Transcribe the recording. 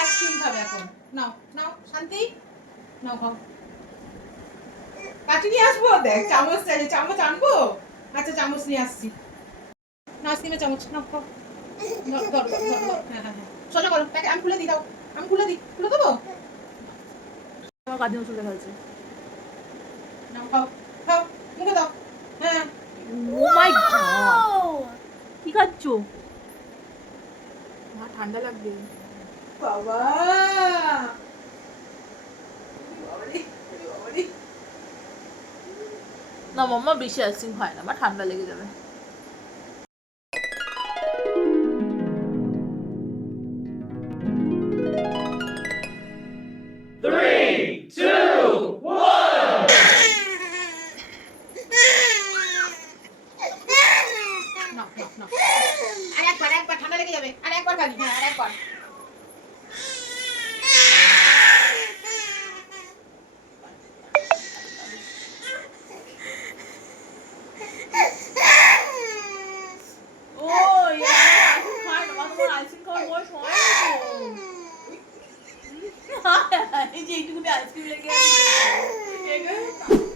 Ice cream খাবে এখন। নাও নাও শান্তি, নাও খাও। কাঠি নিয়ে আসবো, দেখ চামচ চাই, চামচ আনবো। আচ্ছা চামচ নিয়ে আসছি। নাও আইসক্রিমের চামচ নাও খাও। হ্যাঁ হ্যাঁ হ্যাঁ, সোজা করো, আমি খুলে দিই, দাও আমি খুলে দিই, খুলে দেবো। আমার কাঁধে চলে গেছে। নাও খাও, খাও মুখে দাও। হ্যাঁ। ও মাই গড, কি খাচ্ছো? মা ঠান্ডা লাগবে। বাবা না মাম্মা বেশি আইসক্রিম খায় না, আমার ঠান্ডা লেগে যাবে। আরেকবার ঠান্ডা লেগে যাবে, আরেকবার খালি, হ্যাঁ আরেকবার। ও আইসক্রিম খায় না, তোমার আইসক্রিম খাওয়ার বয়স হয় না তো। এই যে এইটুকুনি আইসক্রিম লেগে আছে।